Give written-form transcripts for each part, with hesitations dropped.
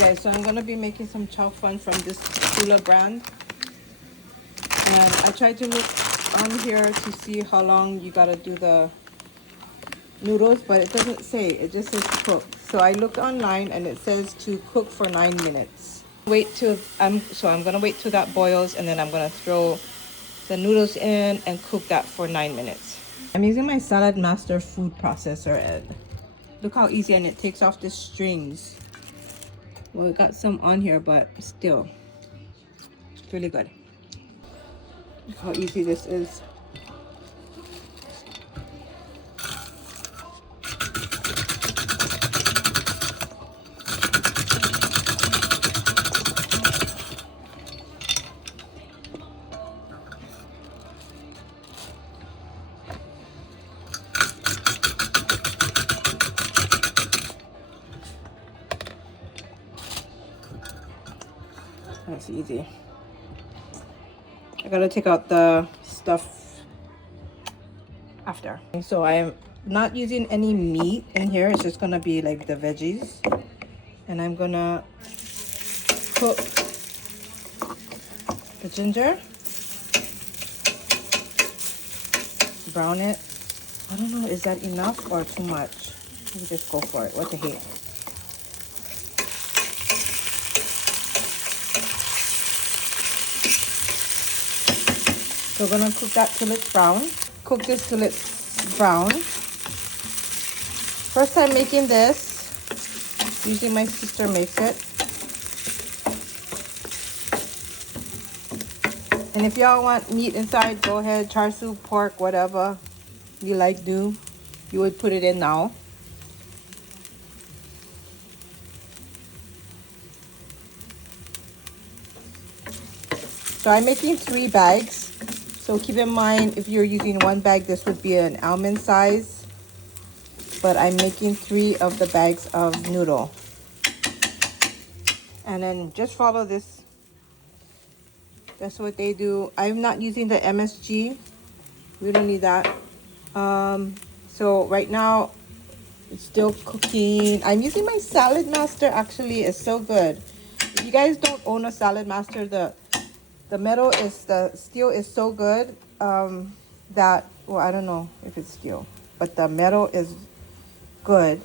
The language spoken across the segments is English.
guys, so I'm gonna be making some Cow Fun from this Tula brand, and I tried to look on here to see how long you gotta do the noodles, but it doesn't say. It just says cook. So I looked online and it says to cook for 9 minutes. Wait till I'm gonna wait till that boils, and then I'm gonna throw the noodles in and cook that for 9 minutes. I'm using my Salad Master food processor, and look how easy, and it takes off the strings. Well, it got some on here, but still, it's really good. Look how easy this is. That's easy. I gotta take out the stuff after. So I'm not using any meat in here. It's just gonna be like the veggies. And I'm gonna cook the ginger. Brown it. I don't know, is that enough or too much? Let me just go for it. What the heck? So we're gonna cook that till it's brown. Cook this till it's brown. First time making this. Usually my sister makes it. And if y'all want meat inside, go ahead. Char siu, pork, whatever you like do. You would put it in now. So I'm making 3 bags. So keep in mind, if you're using 1 bag, this would be an almond size. But I'm making 3 of the bags of noodle. And then just follow this. That's what they do. I'm not using the MSG. We don't need that. So right now, it's still cooking. I'm using my Salad Master. Actually, it's so good. If you guys don't own a Salad Master, the steel is so good that, well, I don't know if it's steel, but the metal is good.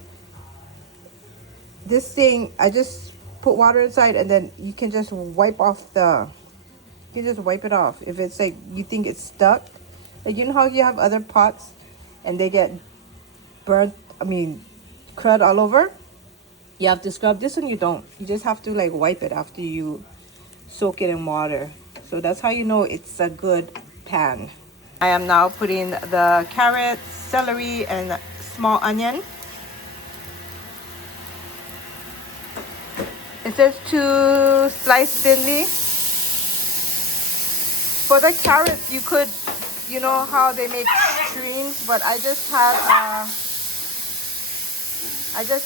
This thing, I just put water inside, and then you can just wipe it off if it's like you think it's stuck. Like, you know how you have other pots and they get burnt, crud all over? You have to scrub. This one you don't. You just have to like wipe it after you soak it in water. So that's how you know it's a good pan. I am now putting the carrots, celery, and small onion. It says to slice thinly. For the carrots, you could, you know how they make streams, but I just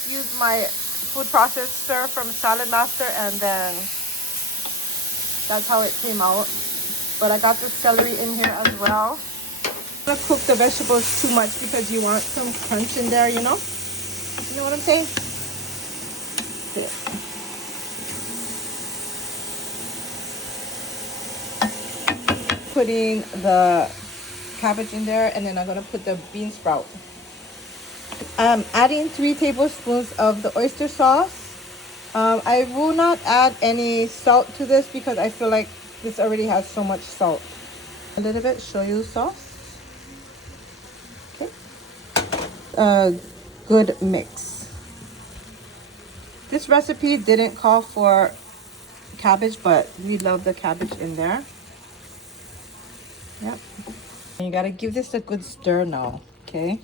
used my food processor from Salad Master, and then that's how it came out. But I got the celery in here as well. I'm gonna cook the vegetables too much because you want some crunch in there, you know? You know what I'm saying? Okay. Putting the cabbage in there, and then I'm gonna put the bean sprout. I'm adding 3 tablespoons of the oyster sauce. I will not add any salt to this because I feel like this already has so much salt. A little bit shoyu sauce. Okay. Good mix. This recipe didn't call for cabbage, but we love the cabbage in there. Yep. And you gotta give this a good stir now, okay?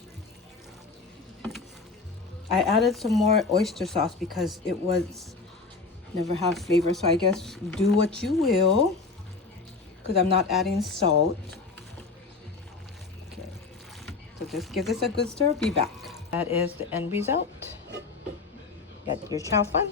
I added some more oyster sauce because it was never have flavor, so I guess do what you will, because I'm not adding salt. Okay, so just give this a good stir. Be back. That is the end result. Got your Cow Fun.